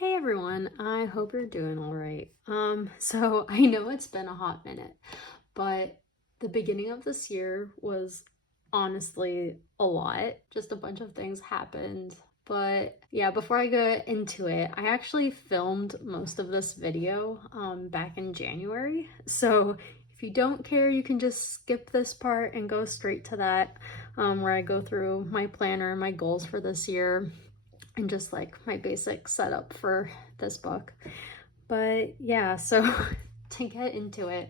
Hey everyone, I hope you're doing all right. So I know it's been a hot minute, but the beginning of this year was honestly a lot. Just a bunch of things happened. But yeah, before I go into it, I actually filmed most of this video back in January. So if you don't care, you can just skip this part and go straight to that, where I go through my planner and my goals for this year and just like my basic setup for this book. But yeah, so to get into it,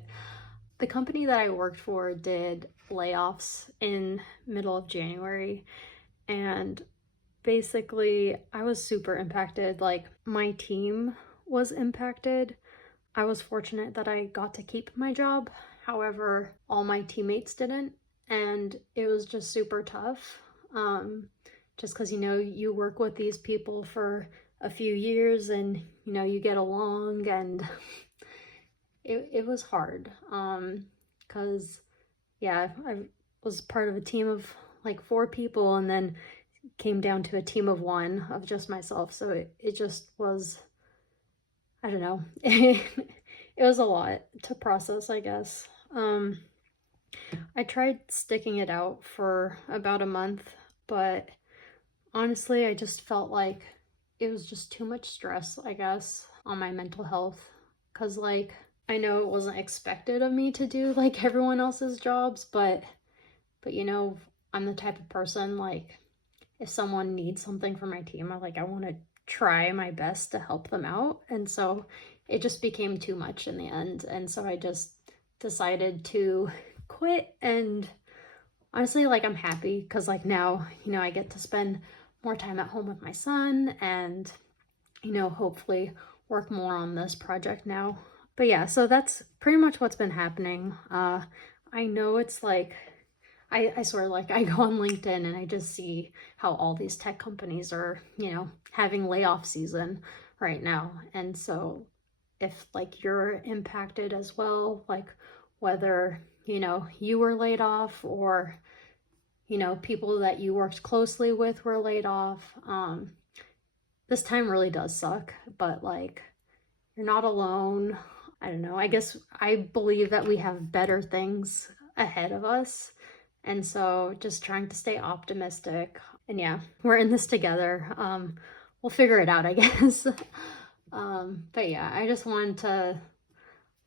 the company that I worked for did layoffs in middle of January, and basically I was super impacted. Like my team was impacted. I was fortunate that I got to keep my job. However, all my teammates didn't, and it was just super tough. Just because, you work with these people for a few years and, you get along, and it was hard. Because, yeah, I was part of a team of like 4 people and then came down to a team of 1 of just myself. So it just was, I don't know. It was a lot to process, I guess. I tried sticking it out for about a month, but honestly, I just felt like it was just too much stress, I guess, on my mental health. Because, like, I know it wasn't expected of me to do like everyone else's jobs, but I'm the type of person, like, if someone needs something from my team, I want to try my best to help them out. And so it just became too much in the end. And so I just decided to quit. And honestly, like, I'm happy because, like, now, I get to spend more time at home with my son and, hopefully work more on this project now. But yeah, so that's pretty much what's been happening. I know it's like, I sort of like, I go on LinkedIn and I just see how all these tech companies are, having layoff season right now. And so if like you're impacted as well, like whether, you were laid off or, people that you worked closely with were laid off, this time really does suck, but like you're not alone. I don't know. I guess I believe that we have better things ahead of us. And so just trying to stay optimistic. And yeah, we're in this together. We'll figure it out, I guess. But yeah, I just wanted to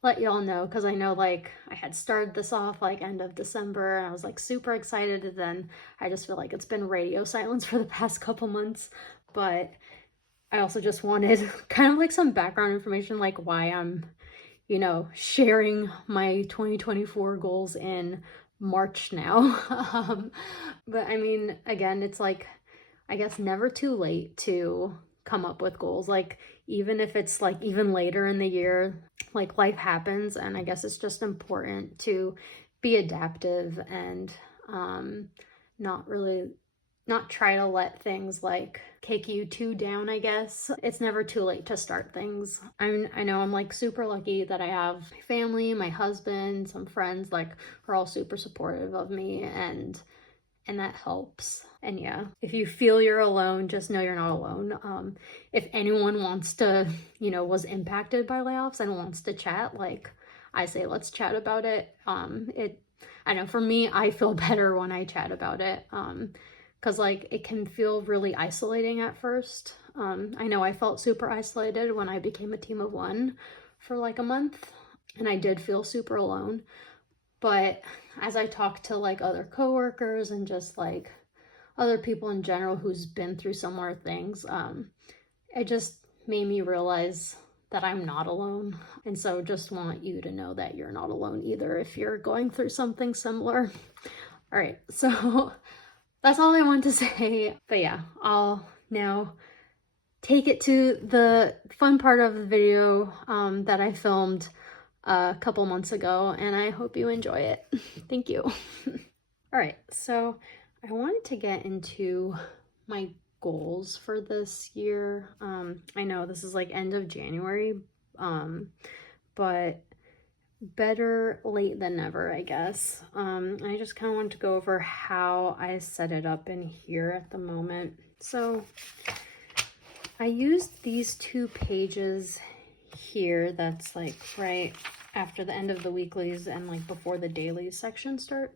let y'all know because I know like I had started this off like end of December and I was like super excited, and then I just feel like it's been radio silence for the past couple months. But I also just wanted kind of like some background information, like why I'm sharing my 2024 goals in March now. But I mean, again, it's like, I guess never too late to come up with goals. Like, even if it's like even later in the year, like life happens, and I guess it's just important to be adaptive and not really not try to let things like kick you too down, I guess. It's never too late to start things. I know I'm like super lucky that I have my family, my husband, some friends, like are all super supportive of me, and that helps. And yeah, if you feel you're alone, just know you're not alone. If anyone wants to, was impacted by layoffs and wants to chat, like I say, let's chat about it. I know for me, I feel better when I chat about it. Because like it can feel really isolating at first. I know I felt super isolated when I became a team of 1 for like a month, and I did feel super alone. But as I talked to like other coworkers and just like other people in general who's been through similar things, it just made me realize that I'm not alone. And so just want you to know that you're not alone either if you're going through something similar. All right, so that's all I want to say. But yeah, I'll now take it to the fun part of the video that I filmed a couple months ago, and I hope you enjoy it. Thank you. All right, so I wanted to get into my goals for this year. I know this is like end of January, but better late than never, I guess. I just kind of want to go over how I set it up in here at the moment. So I used these 2 pages here that's like right after the end of the weeklies and like before the dailies section start.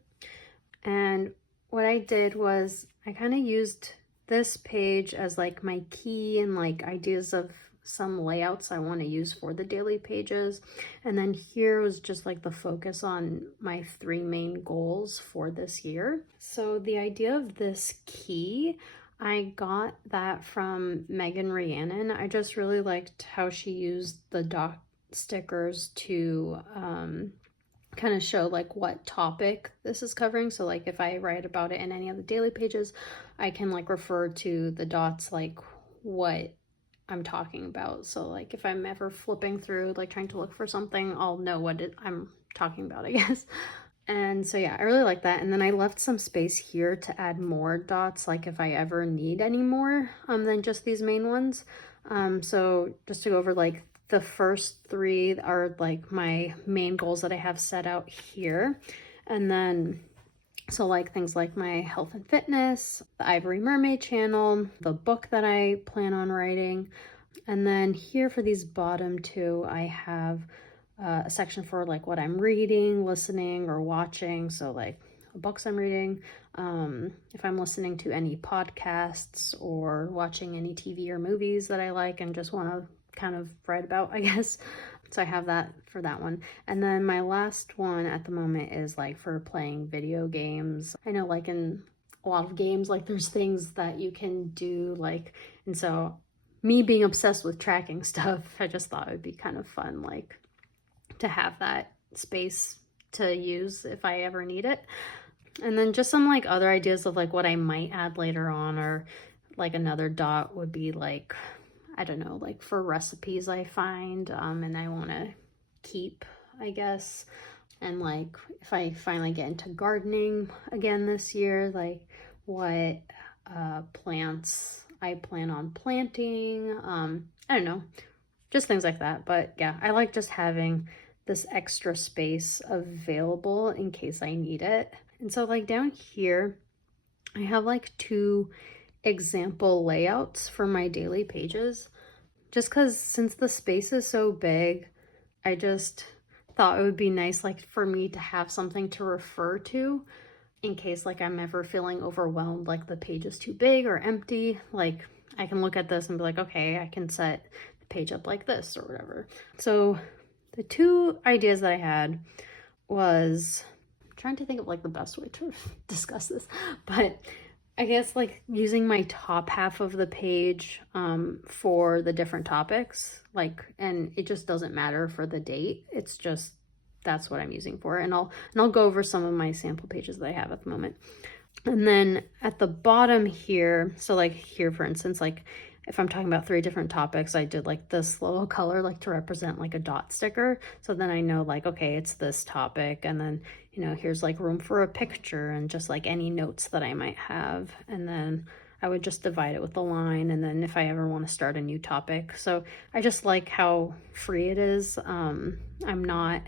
And what I did was I kind of used this page as like my key and like ideas of some layouts I want to use for the daily pages. And then here was just like the focus on my 3 main goals for this year. So the idea of this key, I got that from Megan Rhiannon. I just really liked how she used the dot stickers to kind of show like what topic this is covering. So like if I write about it in any of the daily pages, I can like refer to the dots like what I'm talking about. So like if I'm ever flipping through like trying to look for something, I'll know what I'm talking about, I guess. And so yeah, I really like that. And then I left some space here to add more dots, like if I ever need any more than just these main ones. So just to go over like the first 3 are like my main goals that I have set out here. And then so like things like my health and fitness, the Ivory Mermaid channel, the book that I plan on writing. And then here for these bottom 2, I have a section for like what I'm reading, listening, or watching. So like books I'm reading, if I'm listening to any podcasts or watching any TV or movies that I like and just want to kind of write about, I guess. So I have that for that one. And then my last one at the moment is like for playing video games. I know like in a lot of games, like there's things that you can do like, and so me being obsessed with tracking stuff, I just thought it would be kind of fun like to have that space to use if I ever need it. And then just some like other ideas of like what I might add later on, or like another dot would be like, I don't know, like for recipes I find and I want to keep, I guess. And like if I finally get into gardening again this year, like what plants I plan on planting. I don't know, just things like that. But yeah, I like just having this extra space available in case I need it. And so like down here, I have like 2 example layouts for my daily pages. Just because since the space is so big, I just thought it would be nice like for me to have something to refer to in case like I'm ever feeling overwhelmed, like the page is too big or empty. Like I can look at this and be like, okay, I can set the page up like this or whatever. So the 2 ideas that I had was, I'm trying to think of like the best way to discuss this, but I guess like using my top half of the page for the different topics, like, and it just doesn't matter for the date. It's just, that's what I'm using for it. And I'll go over some of my sample pages that I have at the moment. And then at the bottom here, so like here, for instance, like if I'm talking about 3 different topics, I did like this little color like to represent like a dot sticker. So then I know like, okay, it's this topic. And then, you know, here's like room for a picture and just like any notes that I might have. And then I would just divide it with a line. And then if I ever want to start a new topic. So I just like how free it is. I'm not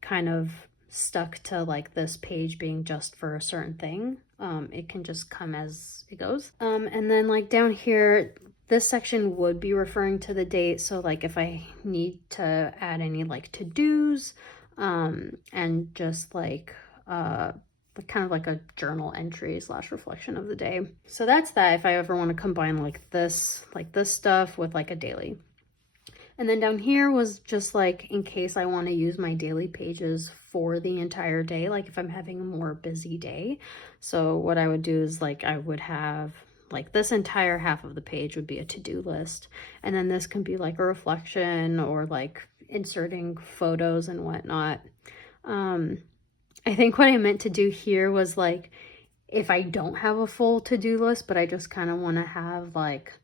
kind of stuck to like this page being just for a certain thing. It can just come as it goes. And then like down here, this section would be referring to the date. So like if I need to add any like to-dos, and just like kind of like a journal entry / reflection of the day. So that's that if I ever want to combine like this stuff with like a daily. And then down here was just like in case I want to use my daily pages for the entire day, like if I'm having a more busy day. So what I would do is like I would have like this entire half of the page would be a to-do list. And then this can be like a reflection or like inserting photos and whatnot. I think what I meant to do here was like, if I don't have a full to-do list, but I just kind of want to have like,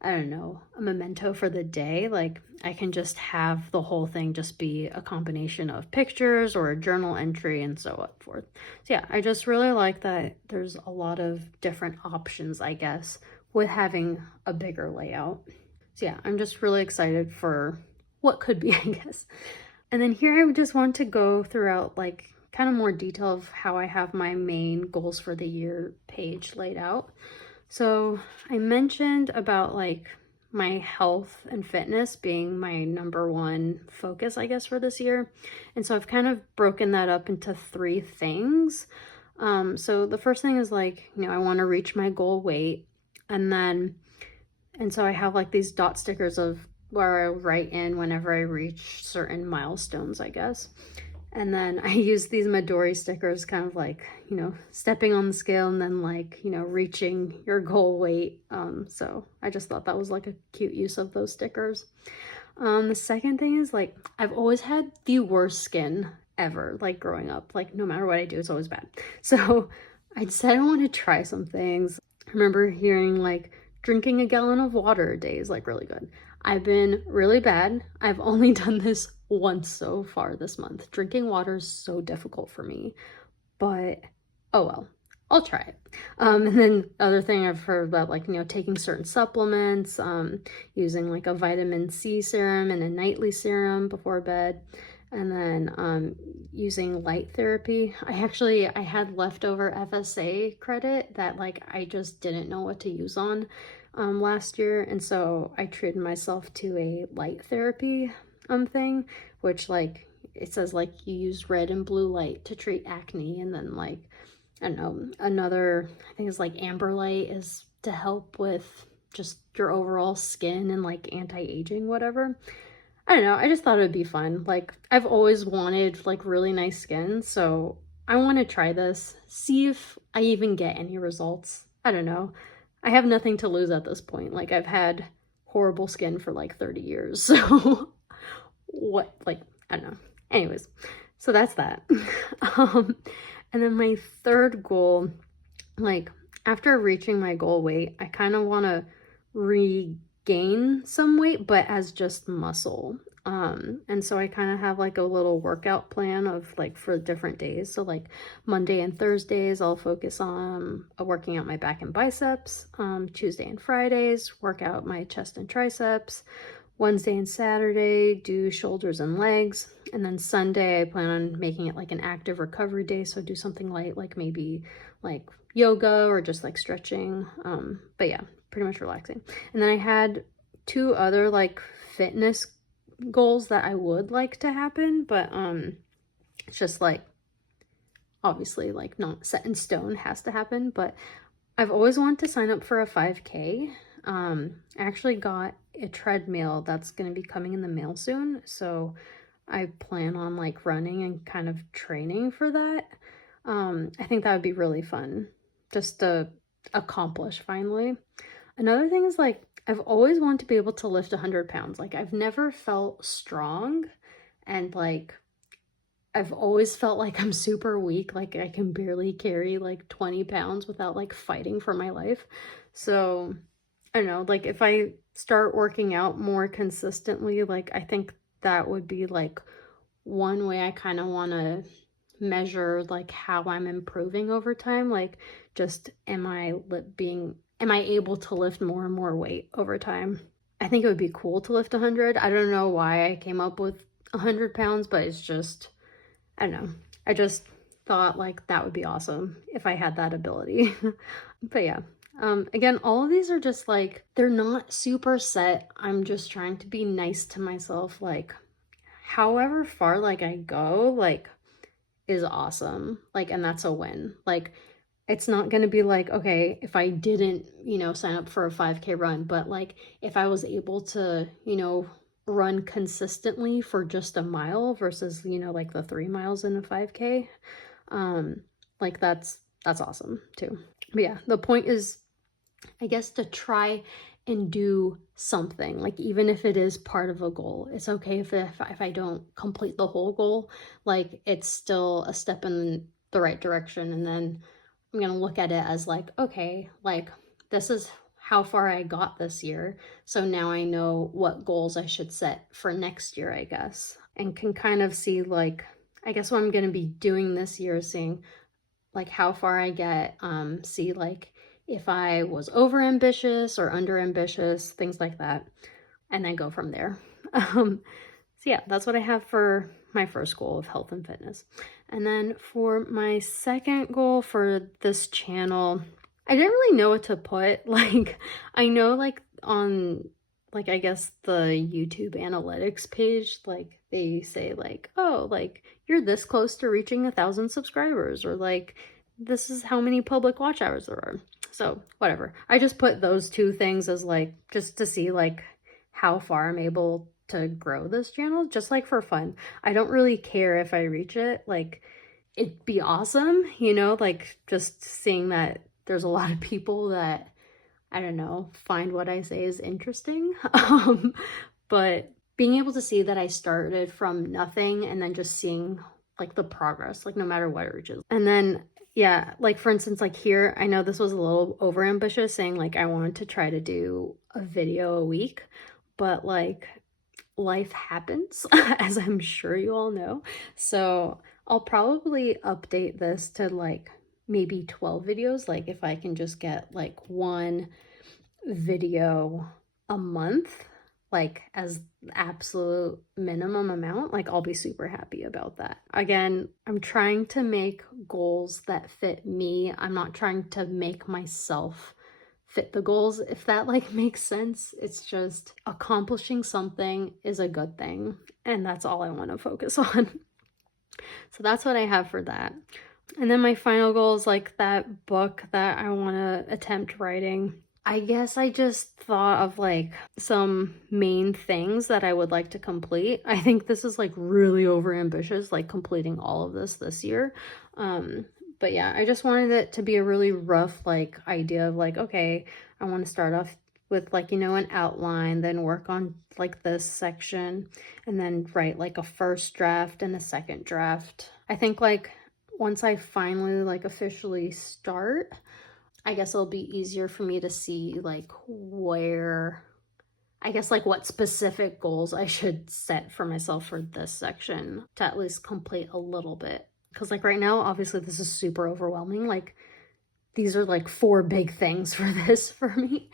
I don't know, a memento for the day, like I can just have the whole thing just be a combination of pictures or a journal entry and so on forth. So yeah, I just really like that there's a lot of different options, I guess, with having a bigger layout. So yeah, I'm just really excited for what could be, I guess. And then here I just want to go throughout like kind of more detail of how I have my main goals for the year page laid out. So I mentioned about like my health and fitness being my number one focus, I guess, for this year. And so I've kind of broken that up into 3 things. So the first thing is like, I want to reach my goal weight. And so I have like these dot stickers of where I write in whenever I reach certain milestones, I guess. And then I use these Midori stickers, kind of like, stepping on the scale and then like, reaching your goal weight. So I just thought that was like a cute use of those stickers. The second thing is like, I've always had the worst skin ever, like growing up, like no matter what I do, it's always bad. So I decided I want to try some things. I remember hearing like drinking a gallon of water a day is like really good. I've been really bad. I've only done this once so far this month. Drinking water is so difficult for me, but oh well, I'll try it. And then the other thing I've heard about, like, taking certain supplements, using like a vitamin C serum and a nightly serum before bed, and then using light therapy. I had leftover FSA credit that like I just didn't know what to use on last year, and so I treated myself to a light therapy thing, which like it says like you use red and blue light to treat acne, and then like I don't know, another I think it's like amber light is to help with just your overall skin and like anti-aging, whatever. I don't know, I just thought it would be fun. Like I've always wanted like really nice skin, so I want to try this, see if I even get any results. I don't know. I have nothing to lose at this point. Like I've had horrible skin for like 30 years. So what, like, I don't know. Anyways, so that's that. And then my third goal, like after reaching my goal weight, I kind of want to regain some weight, but as just muscle. And so I kind of have like a little workout plan of like for different days. So like Monday and Thursdays, I'll focus on working out my back and biceps. Tuesday and Fridays, work out my chest and triceps. Wednesday and Saturday, do shoulders and legs. And then Sunday, I plan on making it like an active recovery day. So do something light, like maybe like yoga or just like stretching. But yeah, pretty much relaxing. And then I had 2 other like fitness goals that I would like to happen, but it's just like obviously like not set in stone, has to happen. But I've always wanted to sign up for a 5K. I actually got a treadmill that's going to be coming in the mail soon, so I plan on like running and kind of training for that. I think that would be really fun just to accomplish finally. Another thing is like I've always wanted to be able to lift 100 pounds. Like I've never felt strong, and like I've always felt like I'm super weak. Like I can barely carry like 20 pounds without like fighting for my life. So I don't know, like if I start working out more consistently, like I think that would be like one way I kind of want to measure like how I'm improving over time. Like just am I able to lift more and more weight over time? I think it would be cool to lift 100. I don't know why I came up with 100 pounds, but it's just, I don't know. I just thought like that would be awesome if I had that ability. But yeah, again, all of these are just like, they're not super set. I'm just trying to be nice to myself. Like however far like I go, like is awesome. Like, and that's a win. Like it's not going to be like, okay, if I didn't, sign up for a 5K run, but like if I was able to, run consistently for just a mile versus, like the 3 miles in a 5K, like that's awesome too. But yeah, the point is, I guess, to try and do something, like even if it is part of a goal. It's okay if I don't complete the whole goal, like it's still a step in the right direction. And then I'm going to look at it as like, okay, like this is how far I got this year. So now I know what goals I should set for next year, I guess, and can kind of see like, I guess what I'm going to be doing this year is seeing like how far I get, see like if I was over ambitious or under ambitious, things like that, and then go from there. So yeah, that's what I have for my first goal of health and fitness. And then for my second goal for this channel, I didn't really know what to put. Like, I know like on like, I guess the YouTube analytics page, like, they say, like, oh, like, you're this close to reaching 1,000 subscribers, or like, this is how many public watch hours there are. So whatever. I just put those two things as like, just to see like how far I'm able to grow this channel, just like for fun. I don't really care if I reach it. Like, it'd be awesome, you know, like just seeing that there's a lot of people that, I don't know, find what I say is interesting. But being able to see that I started from nothing and then just seeing like the progress, like no matter what it reaches. And then, yeah, like for instance, like here, I know this was a little over ambitious saying like I wanted to try to do a video a week, but like life happens, as I'm sure you all know. So I'll probably update this to like maybe 12 videos. Like if I can just get like one video a month, like as absolute minimum amount, like I'll be super happy about that. Again, I'm trying to make goals that fit me. I'm not trying to make myself fit the goals, if that like makes sense. It's just accomplishing something is a good thing, and that's all I want to focus on. So that's what I have for that. And then my final goal is like that book that I want to attempt writing. I guess I just thought of like some main things that I would like to complete. I think this is like really over ambitious, like completing all of this year. But yeah, I just wanted it to be a really rough like idea of like, okay, I want to start off with like, you know, an outline, then work on like this section, and then write like a first draft and a second draft. I think like once I finally like officially start, I guess it'll be easier for me to see like where, I guess like what specific goals I should set for myself for this section to at least complete a little bit. Because like right now, obviously this is super overwhelming. Like these are like 4 big things for this for me.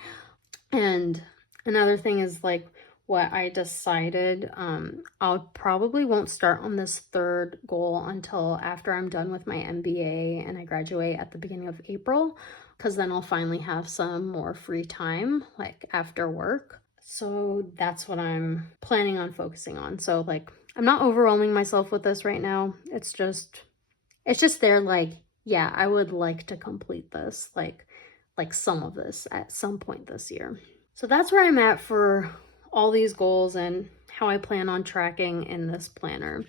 And another thing is like what I decided, I'll probably won't start on this third goal until after I'm done with my MBA and I graduate at the beginning of April, because then I'll finally have some more free time like after work. So that's what I'm planning on focusing on. So like I'm not overwhelming myself with this right now. It's just there like, yeah, I would like to complete this, like some of this at some point this year. So that's where I'm at for all these goals and how I plan on tracking in this planner.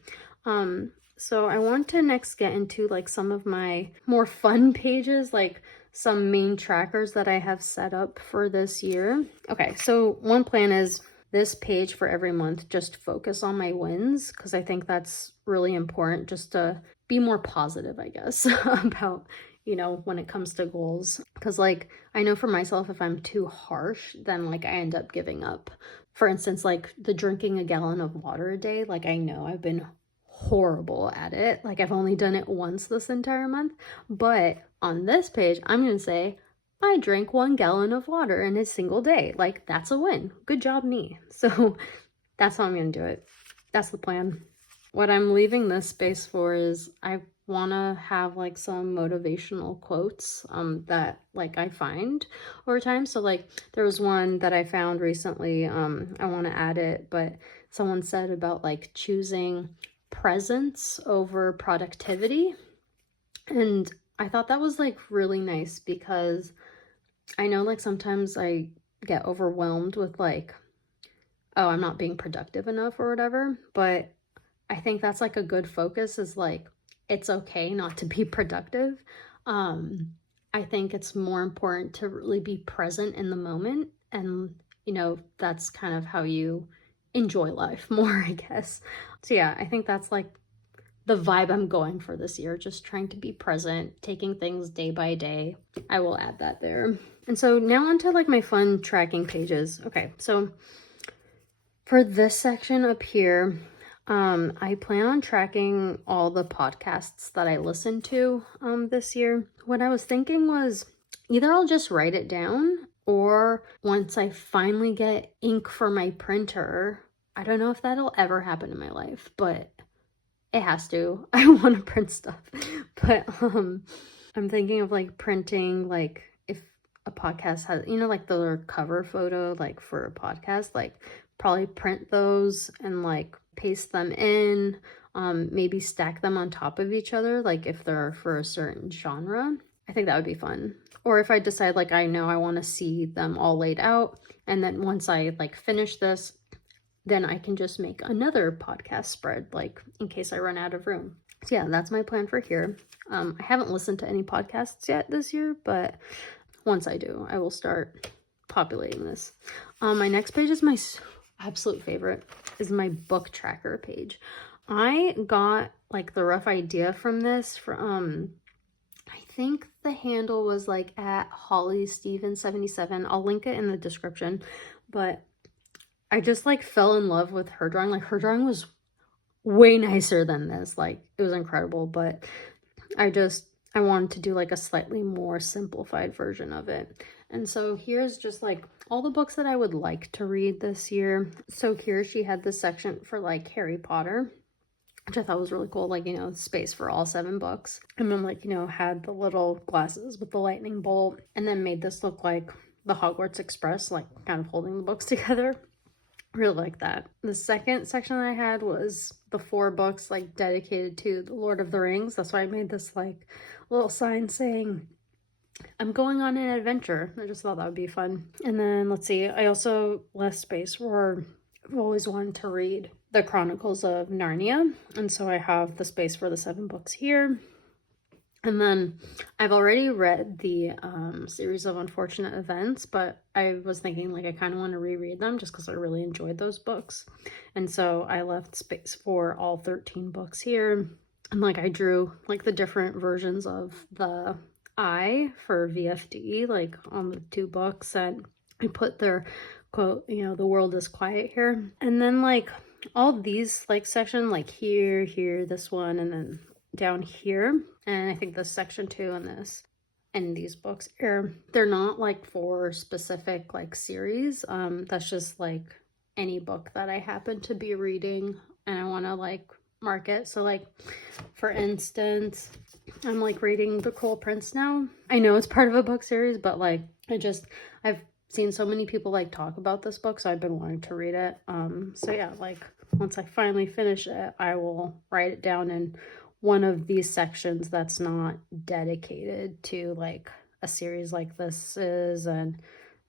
So I want to next get into like some of my more fun pages, like some main trackers that I have set up for this year. Okay, so one plan is this page for every month, just focus on my wins, because I think that's really important just to be more positive, I guess, about, you know, when it comes to goals. Because like I know for myself, if I'm too harsh, then like I end up giving up. For instance, like the drinking a gallon of water a day, like I know I've been horrible at it. Like I've only done it once this entire month. But on this page, I'm going to say I drank 1 gallon of water in a single day. Like that's a win. Good job, me. So that's how I'm going to do it. That's the plan. What I'm leaving this space for is I want to have like some motivational quotes that like I find over time. So like there was one that I found recently, I want to add it, but someone said about like choosing presence over productivity. And I thought that was like really nice, because I know like sometimes I get overwhelmed with like, oh, I'm not being productive enough or whatever, but I think that's like a good focus, is like, it's okay not to be productive. I think it's more important to really be present in the moment. And, you know, that's kind of how you enjoy life more, I guess. So yeah, I think that's like the vibe I'm going for this year, just trying to be present, taking things day by day. I will add that there. And so now onto like my fun tracking pages. Okay, so for this section up here, I plan on tracking all the podcasts that I listen to this year. What I was thinking was either I'll just write it down, or once I finally get ink for my printer, I don't know if that'll ever happen in my life, but it has to. I want to print stuff. But I'm thinking of like printing, like if a podcast has, you know, like the cover photo, like for a podcast, like probably print those and like paste them in, maybe stack them on top of each other, like if they're for a certain genre. I think that would be fun. Or if I decide like I know I want to see them all laid out, and then once I like finish this, then I can just make another podcast spread, like in case I run out of room. So yeah, that's my plan for here. I haven't listened to any podcasts yet this year, but once I do, I will start populating this. My next page is my absolute favorite, is my book tracker page. I got like the rough idea from this from, I think the handle was like at Holly Stevens 77. I'll link it in the description, but I just like fell in love with her drawing. Like her drawing was way nicer than this. Like it was incredible, but I wanted to do like a slightly more simplified version of it. And so here's just like all the books that I would like to read this year. So here she had this section for like Harry Potter, which I thought was really cool, like, you know, space for all 7 books. And then like, you know, had the little glasses with the lightning bolt, and then made this look like the Hogwarts Express, like kind of holding the books together. Really like that. The second section I had was the 4 books like dedicated to the Lord of the Rings. That's why I made this like little sign saying I'm going on an adventure. I just thought that would be fun. And then let's see, I also left space for, I've always wanted to read the Chronicles of Narnia, and so I have the space for the 7 books here. And then I've already read the series of Unfortunate Events, but I was thinking like I kind of want to reread them just because I really enjoyed those books. And so I left space for all 13 books here. And like I drew like the different versions of the I for VFD, like on the 2 books, and I put their quote, you know, the world is quiet here. And then like all these like section, like here, this one, and then down here, and I think this section 2 and this and these books are, they're not like for specific like series. That's just like any book that I happen to be reading and I want to like mark it. So like for instance, I'm like reading The Cruel Prince now. I know it's part of a book series, but like I've seen so many people like talk about this book, so I've been wanting to read it. So yeah, like once I finally finish it, I will write it down in one of these sections that's not dedicated to like a series like this is, and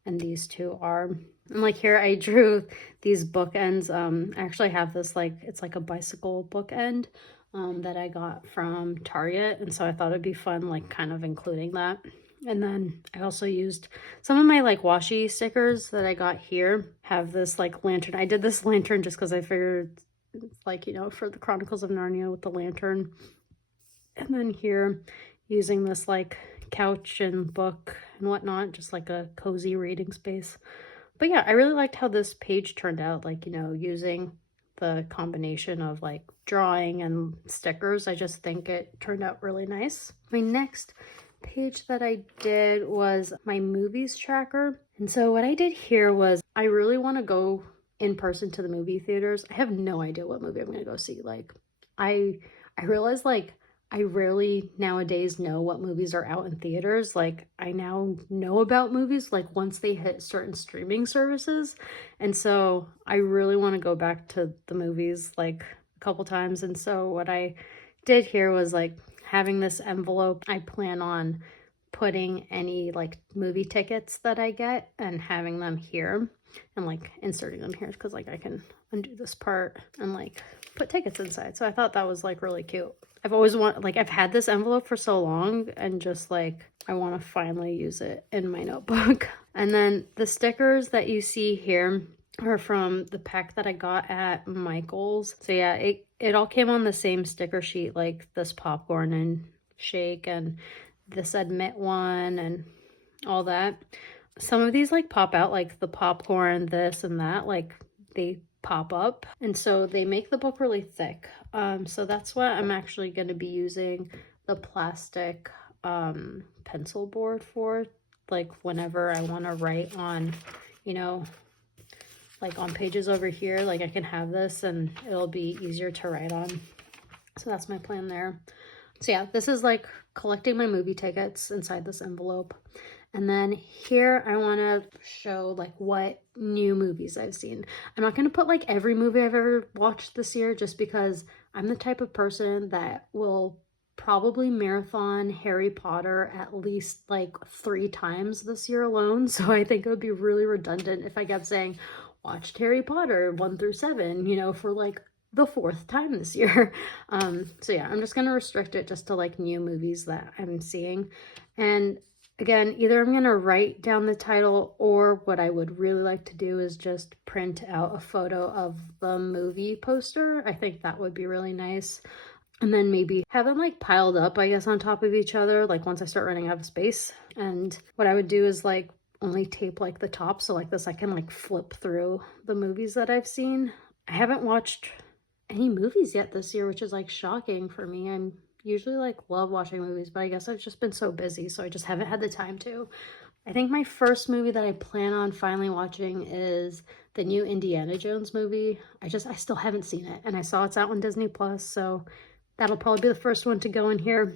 these 2 are. And like here I drew these bookends. I actually have this like, it's like a bicycle bookend that I got from Target, and so I thought it'd be fun like kind of including that. And then I also used some of my like washi stickers that I got here, have this like lantern. I did this lantern just because I figured like, you know, for the Chronicles of Narnia with the lantern. And then here using this like couch and book and whatnot, just like a cozy reading space. But yeah, I really liked how this page turned out, like, you know, using the combination of like drawing and stickers. I just think it turned out really nice. My next page that I did was my movies tracker. And so what I did here was I really want to go in person to the movie theaters. I have no idea what movie I'm going to go see. Like I realized like I rarely nowadays know what movies are out in theaters. Like I now know about movies like once they hit certain streaming services. And so I really want to go back to the movies like a couple times. And so what I did here was like having this envelope. I plan on putting any like movie tickets that I get and having them here and like inserting them here because like I can undo this part and like put tickets inside. So I thought that was like really cute. I've always I've had this envelope for so long and just like I want to finally use it in my notebook. And then the stickers that you see here are from the pack that I got at Michael's. So yeah, it all came on the same sticker sheet, like this popcorn and shake and this admit one and all that. Some of these like pop out, like the popcorn, this and that, like they pop up, and so they make the book really thick. So that's what I'm actually going to be using the plastic pencil board for, like whenever I want to write on, you know, like on pages over here, like I can have this and it'll be easier to write on. So that's my plan there. So yeah, this is like collecting my movie tickets inside this envelope. And then here I want to show like what new movies I've seen. I'm not going to put like every movie I've ever watched this year just because I'm the type of person that will probably marathon Harry Potter at least like 3 times this year alone. So I think it would be really redundant if I kept saying, watched Harry Potter 1 through 7, you know, for like the 4th time this year. So yeah, I'm just going to restrict it just to like new movies that I'm seeing. And again, either I'm going to write down the title, or what I would really like to do is just print out a photo of the movie poster. I think that would be really nice. And then maybe have them like piled up, I guess, on top of each other, like once I start running out of space. And what I would do is like only tape like the top, so like this I can like flip through the movies that I've seen. I haven't watched any movies yet this year, which is like shocking for me. I'm usually like love watching movies, but I guess I've just been so busy, so I just haven't had the time to. I think my first movie that I plan on finally watching is the new Indiana Jones movie. I still haven't seen it, and I saw it's out on Disney Plus, so that'll probably be the first one to go in here.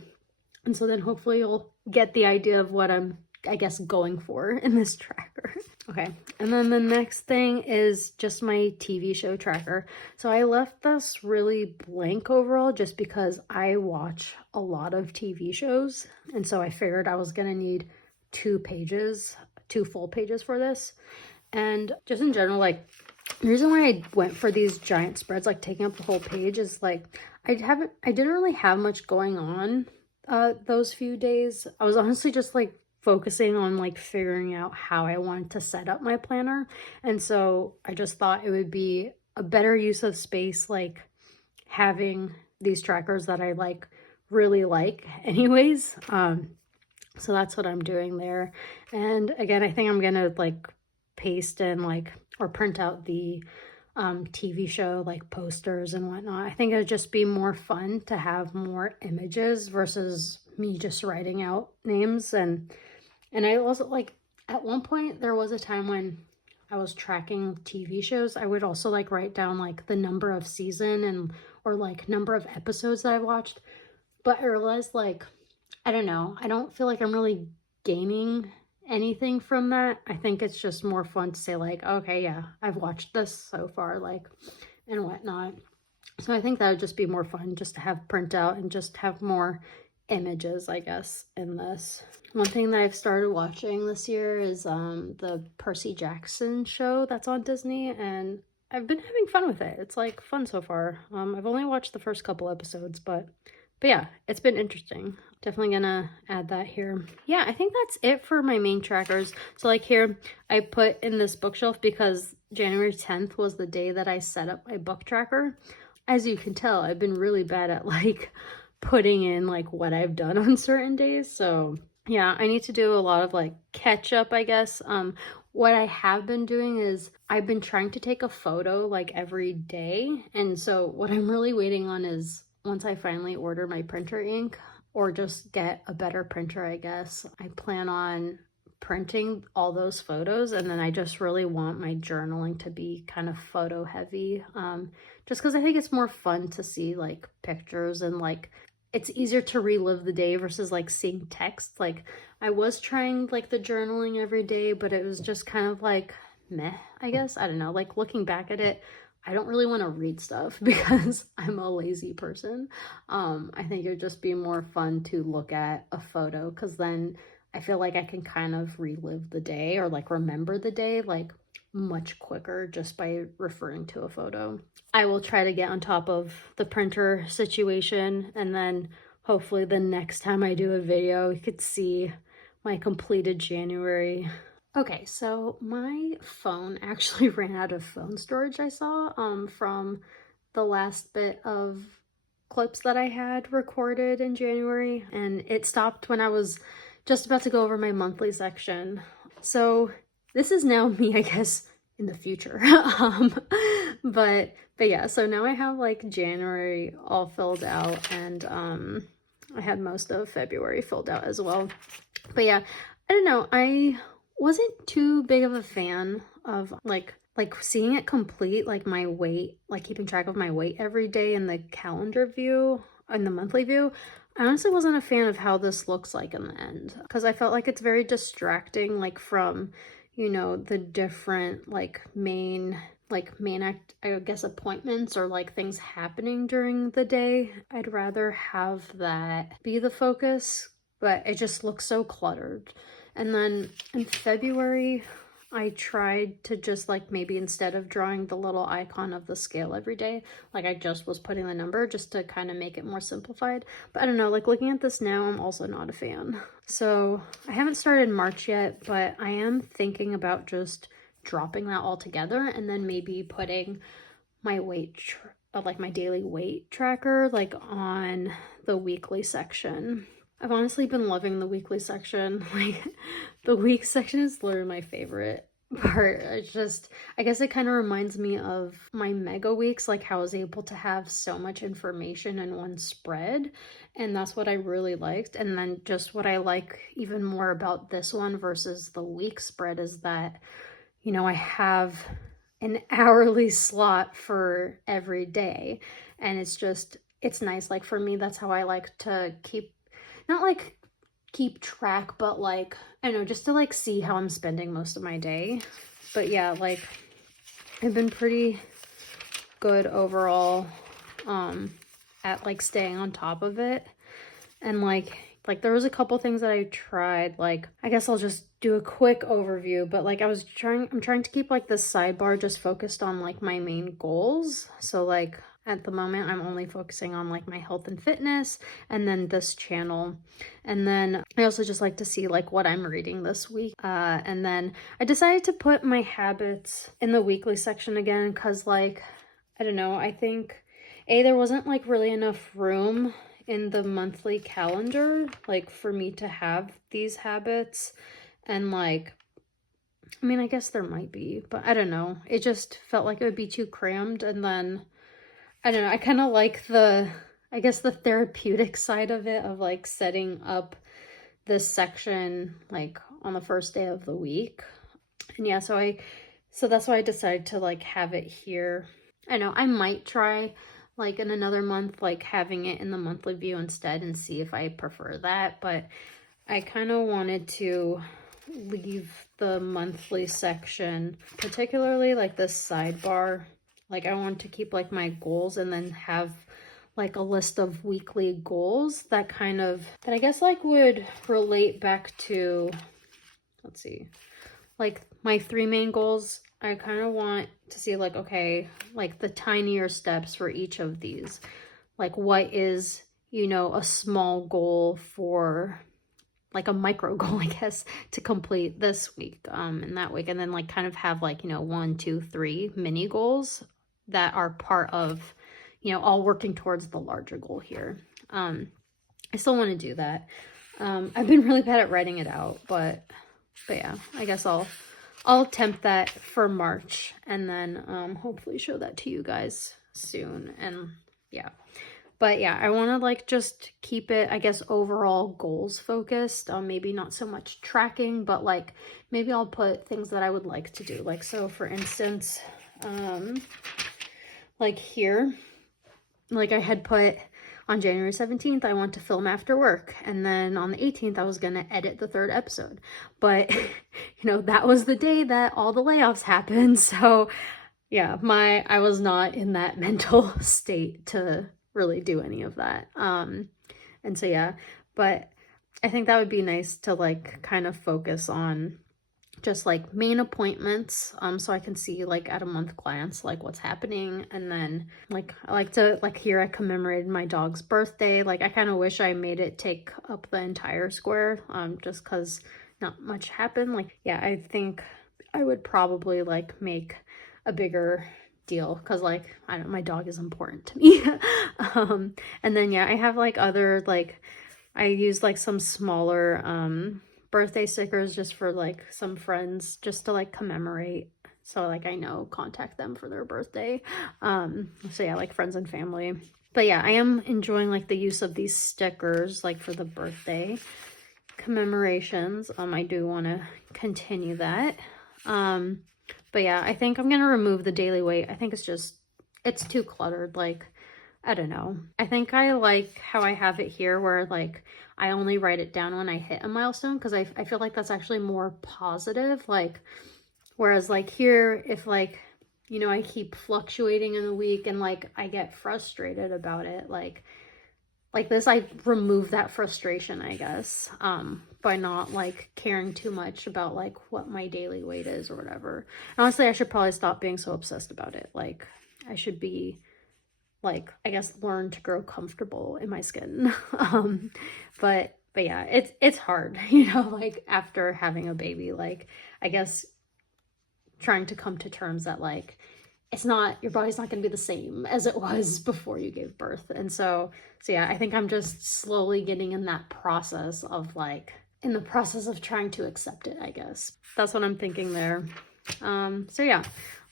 And so then hopefully you'll get the idea of what I'm, I guess, going for in this tracker. Okay, and then the next thing is just my TV show tracker. So I left this really blank overall just because I watch a lot of TV shows. And so I figured I was gonna need 2 full pages for this. And just in general, like, the reason why I went for these giant spreads, like taking up the whole page, is like I didn't really have much going on those few days. I was honestly just like focusing on like figuring out how I wanted to set up my planner. And so I just thought it would be a better use of space, like having these trackers that I like really like anyways. So that's what I'm doing there. And again, I think I'm gonna like paste in like, or print out the TV show like posters and whatnot. I think it would just be more fun to have more images versus me just writing out names. And I also like, at one point there was a time when I was tracking TV shows, I would also like write down like the number of season and or like number of episodes that I watched. But I realized like, I don't know, I don't feel like I'm really gaining anything from that. I think it's just more fun to say like, okay, yeah, I've watched this so far, like, and whatnot. So I think that would just be more fun just to have print out and just have more images, I guess, in this. One thing that I've started watching this year is the Percy Jackson show that's on Disney, and I've been having fun with it. It's like fun so far. I've only watched the first couple episodes, but yeah, it's been interesting. Definitely gonna add that here. Yeah, I think that's it for my main trackers. So like here, I put in this bookshelf because January 10th was the day that I set up my book tracker. As you can tell, I've been really bad at like putting in like what I've done on certain days. So yeah, I need to do a lot of like catch up, I guess. What I have been doing is I've been trying to take a photo like every day. And so what I'm really waiting on is once I finally order my printer ink, or just get a better printer, I guess, I plan on printing all those photos. And then I just really want my journaling to be kind of photo heavy, just because I think it's more fun to see like pictures, and like it's easier to relive the day versus like seeing text. Like I was trying like the journaling every day, but it was just kind of like meh, I guess. I don't know, like looking back at it, I don't really want to read stuff because I'm a lazy person. I think it would just be more fun to look at a photo, because then I feel like I can kind of relive the day or like remember the day like much quicker just by referring to a photo. I will try to get on top of the printer situation, and then hopefully the next time I do a video, you could see my completed January. Okay, so my phone actually ran out of phone storage, I saw, from the last bit of clips that I had recorded in January, and it stopped when I was just about to go over my monthly section. So this is now me, I guess, in the future. But yeah, so now I have like January all filled out, and I had most of February filled out as well. But yeah, I don't know, I wasn't too big of a fan of like seeing it complete, like my weight, like keeping track of my weight every day in the calendar view, in the monthly view. I honestly wasn't a fan of how this looks like in the end, because I felt like it's very distracting, like from, you know, the different like main act, I guess, appointments or like things happening during the day. I'd rather have that be the focus, but it just looks so cluttered. And then in February, I tried to just like maybe instead of drawing the little icon of the scale every day, like I just was putting the number just to kind of make it more simplified. But I don't know, like looking at this now, I'm also not a fan. So I haven't started March yet, but I am thinking about just dropping that all together and then maybe putting my like my daily weight tracker like on the weekly section. I've honestly been loving the weekly section. Like the week section is literally my favorite part. It's just, I guess it kind of reminds me of my mega weeks, like how I was able to have so much information in one spread. And that's what I really liked. And then just what I like even more about this one versus the week spread is that, you know, I have an hourly slot for every day. And it's just, it's nice. Like for me, that's how I like to not like keep track, but like, I don't know, just to like see how I'm spending most of my day. But yeah, like I've been pretty good overall at like staying on top of it. And like there was a couple things that I tried. Like I guess I'll just do a quick overview, but like I'm trying to keep like this sidebar just focused on like my main goals. So like at the moment I'm only focusing on like my health and fitness and then this channel. And then I also just like to see like what I'm reading this week. And then I decided to put my habits in the weekly section again because like, I don't know, I think there wasn't like really enough room in the monthly calendar like for me to have these habits. And like, I mean, I guess there might be, but I don't know. It just felt like it would be too crammed. And then, I don't know, I kind of like I guess the therapeutic side of it, of like setting up this section like on the first day of the week. And yeah, so that's why I decided to like have it here. I know I might try like in another month, like having it in the monthly view instead and see if I prefer that. But I kind of wanted to leave the monthly section, particularly like this sidebar. Like I want to keep like my goals and then have like a list of weekly goals that I guess like would relate back to, let's see, like my 3 main goals. I kind of want to see like, okay, like the tinier steps for each of these. Like what is, you know, a small goal for like a micro goal, I guess, to complete this week, and that week. And then like kind of have like, you know, 1, 2, 3 mini goals that are part of, you know, all working towards the larger goal here. I still want to do that. I've been really bad at writing it out, but yeah, I guess I'll attempt that for March and then hopefully show that to you guys soon. And yeah, but yeah, I want to like just keep it, I guess, overall goals focused. Maybe not so much tracking, but like maybe I'll put things that I would like to do. Like, so for instance, like here, like I had put on January 17th, I want to film after work. And then on the 18th, I was going to edit the 3rd episode. But, you know, that was the day that all the layoffs happened. So yeah, I was not in that mental state to really do any of that. And so yeah, but I think that would be nice to like kind of focus on just like main appointments, so I can see like at a month glance like what's happening. And then like I like to, like here I commemorated my dog's birthday. Like I kind of wish I made it take up the entire square, just because not much happened. Like yeah, I think I would probably like make a bigger deal because like I don't know, my dog is important to me. And then yeah, I have like other, like I use like some smaller birthday stickers just for like some friends, just to like commemorate, so like I know contact them for their birthday. So yeah, like friends and family. But yeah, I am enjoying like the use of these stickers like for the birthday commemorations. I do want to continue that. But yeah, I think I'm gonna remove the daily weight. I think it's too cluttered. Like I don't know. I think I like how I have it here where like I only write it down when I hit a milestone because I feel like that's actually more positive. Like, whereas like here, if like, you know, I keep fluctuating in a week and like I get frustrated about it, like this, I remove that frustration, I guess, by not like caring too much about like what my daily weight is or whatever. Honestly, I should probably stop being so obsessed about it. Like I should be like, I guess, learn to grow comfortable in my skin. But yeah, it's hard, you know, like after having a baby, like I guess trying to come to terms that like it's not, your body's not going to be the same as it was before you gave birth. And so yeah, I think I'm just slowly getting in that process of like, in the process of trying to accept it, I guess. That's what I'm thinking there. So yeah,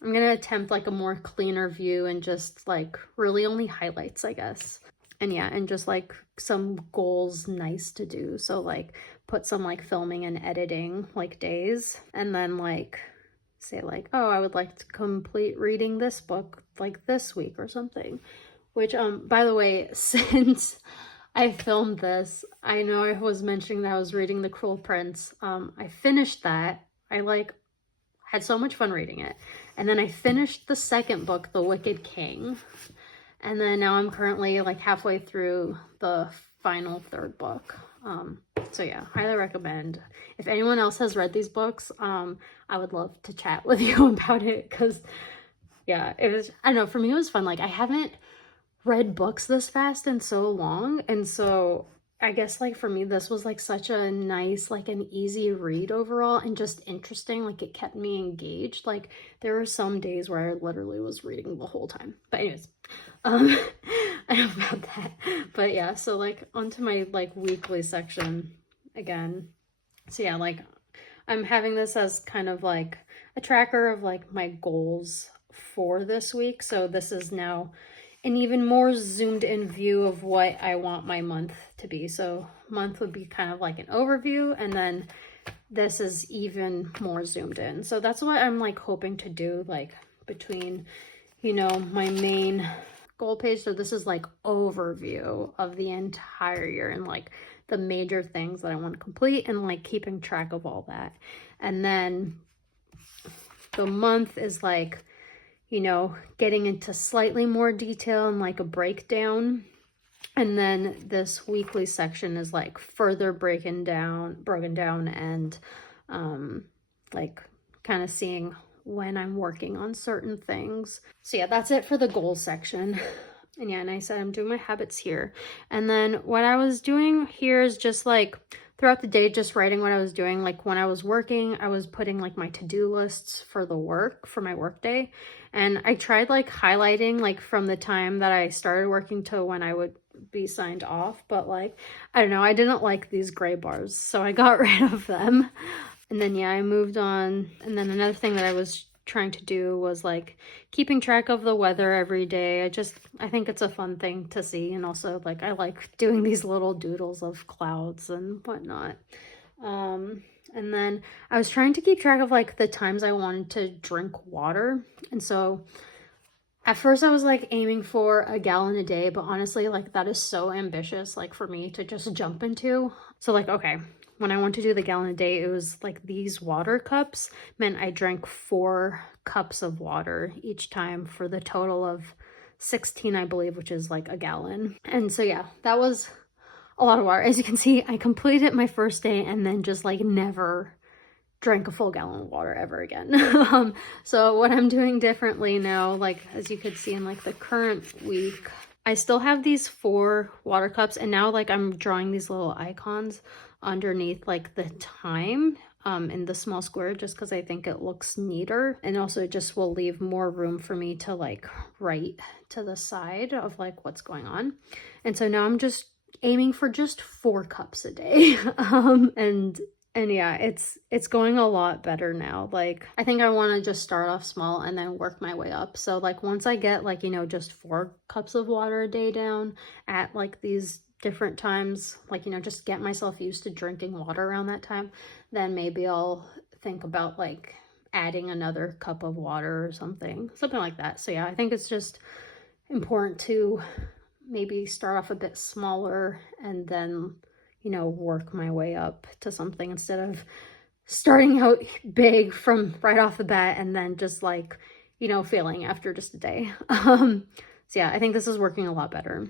I'm gonna attempt like a more cleaner view and just like really only highlights, I guess. And yeah, and just like some goals nice to do. So like put some like filming and editing like days, and then like say like, oh, I would like to complete reading this book like this week or something. Which by the way, since I filmed this, I know I was mentioning that I was reading The Cruel Prince. I finished that. I like had so much fun reading it. And then I finished the second book, The Wicked King. And then now I'm currently like halfway through the final third book. So yeah, highly recommend. If anyone else has read these books, I would love to chat with you about it, because yeah, it was, I don't know, for me it was fun. Like I haven't read books this fast in so long, and so I guess like for me this was like such a nice, like an easy read overall, and just interesting. Like it kept me engaged. Like there were some days where I literally was reading the whole time. But anyways, um enough about that. But yeah, so like onto my like weekly section again. So yeah, like I'm having this as kind of like a tracker of like my goals for this week. So this is now an even more zoomed in view of what I want my month to be. So month would be kind of like an overview, and then this is even more zoomed in. So that's what I'm like hoping to do, like between, you know, my main goal page. So this is like overview of the entire year and like the major things that I want to complete and like keeping track of all that. And then the month is like, you know, getting into slightly more detail and like a breakdown. And then this weekly section is like further broken down and like kind of seeing when I'm working on certain things. So yeah, that's it for the goals section. And yeah, and I said I'm doing my habits here. And then what I was doing here is just like throughout the day, just writing what I was doing. Like when I was working, I was putting like my to-do lists for the work, for my work day. And I tried like highlighting like from the time that I started working to when I would be signed off. But like, I don't know, I didn't like these gray bars, so I got rid of them. And then yeah, I moved on. And then another thing that I was trying to do was like keeping track of the weather every day. I think it's a fun thing to see, and also like I like doing these little doodles of clouds and whatnot. And then I was trying to keep track of like the times I wanted to drink water. And so at first I was like aiming for a gallon a day, but honestly like that is so ambitious like for me to just jump into. So like, okay, when I wanted to do the gallon a day, it was like these water cups meant I drank 4 cups of water each time for the total of 16, I believe, which is like a gallon. And so yeah, that was a lot of water. As you can see, I completed my first day and then just like never drank a full gallon of water ever again. So what I'm doing differently now, like as you could see in like the current week, I still have these 4 water cups, and now like I'm drawing these little icons underneath like the time in the small square, just because I think it looks neater, and also it just will leave more room for me to like write to the side of like what's going on. And so now I'm just aiming for just 4 cups a day. And yeah, it's going a lot better now. Like I think I want to just start off small and then work my way up. So like once I get like, you know, just 4 cups of water a day down at like these different times, like, you know, just get myself used to drinking water around that time, then maybe I'll think about like adding another cup of water or something like that. So yeah, I think it's just important to maybe start off a bit smaller and then, you know, work my way up to something instead of starting out big from right off the bat and then just like, you know, failing after just a day. So yeah, I think this is working a lot better.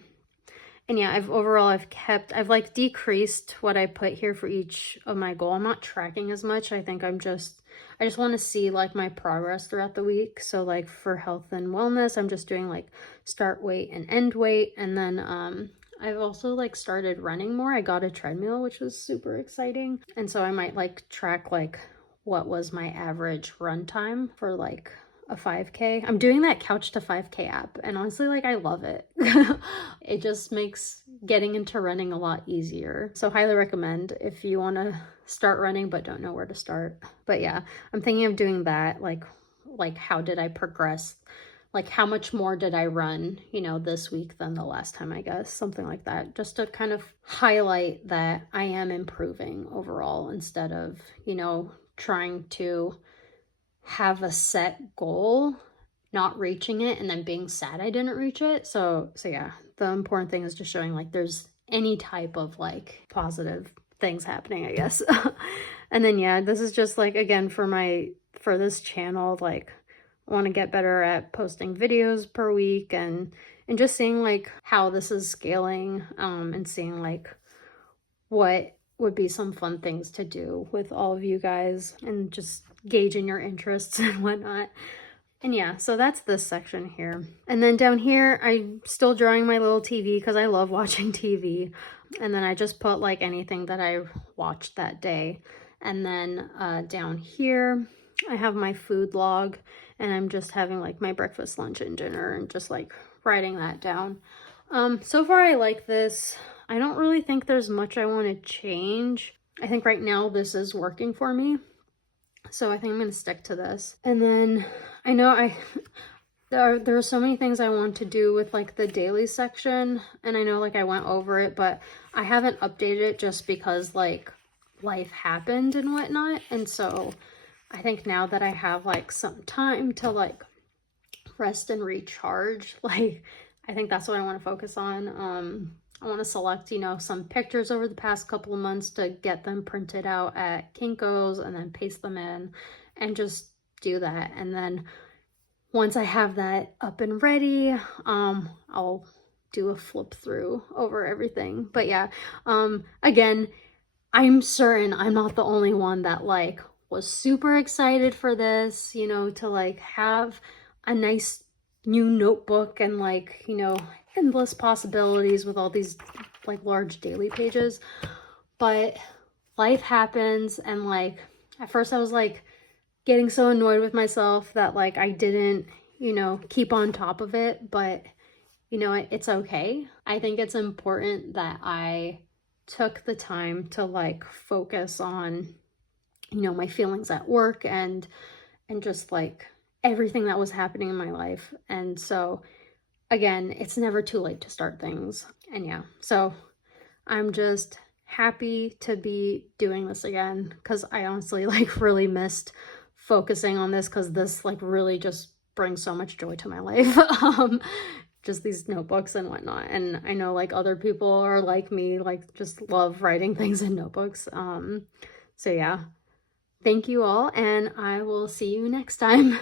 And yeah, I've like decreased what I put here for each of my goal. I'm not tracking as much. I just want to see like my progress throughout the week. So like for health and wellness, I'm just doing like start weight and end weight. And then I've also like started running more. I got a treadmill, which was super exciting. And so I might like track like what was my average run time for like a 5K. I'm doing that Couch to 5K app, and honestly, like, I love it. It just makes getting into running a lot easier. So highly recommend if you want to start running but don't know where to start. But yeah, I'm thinking of doing that, like how did I progress? Like how much more did I run, you know, this week than the last time, I guess, something like that, just to kind of highlight that I am improving overall instead of, you know, trying to have a set goal, not reaching it, and then being sad I didn't reach it. So yeah, the important thing is just showing like there's any type of like positive things happening, I guess. And then yeah, this is just like, again, for this channel, like I want to get better at posting videos per week and just seeing like how this is scaling, and seeing like what would be some fun things to do with all of you guys and just gauging your interests and whatnot. And yeah, so that's this section here. And then down here, I'm still drawing my little TV because I love watching TV. And then I just put like anything that I watched that day. And then down here, I have my food log, and I'm just having like my breakfast, lunch, and dinner and just like writing that down. So far I like this. I don't really think there's much I want to change. I think right now this is working for me. So I think I'm going to stick to this. And then I know there are so many things I want to do with like the daily section. And I know like I went over it, but I haven't updated it just because like life happened and whatnot. And so I think now that I have like some time to like rest and recharge, like I think that's what I want to focus on. I want to select, you know, some pictures over the past couple of months to get them printed out at Kinko's and then paste them in and just do that. And then once I have that up and ready, I'll do a flip through over everything. But yeah, again, I'm certain I'm not the only one that like was super excited for this, you know, to like have a nice new notebook and like, you know, endless possibilities with all these like large daily pages. But life happens, and like at first I was like getting so annoyed with myself that like I didn't, you know, keep on top of it. But you know, it's okay. I think it's important that I took the time to like focus on, you know, my feelings at work and just like everything that was happening in my life. And so again, it's never too late to start things. And yeah, so I'm just happy to be doing this again because I honestly like really missed focusing on this because this like really just brings so much joy to my life. Just these notebooks and whatnot. And I know like other people are like me, like just love writing things in notebooks. So yeah, thank you all, and I will see you next time.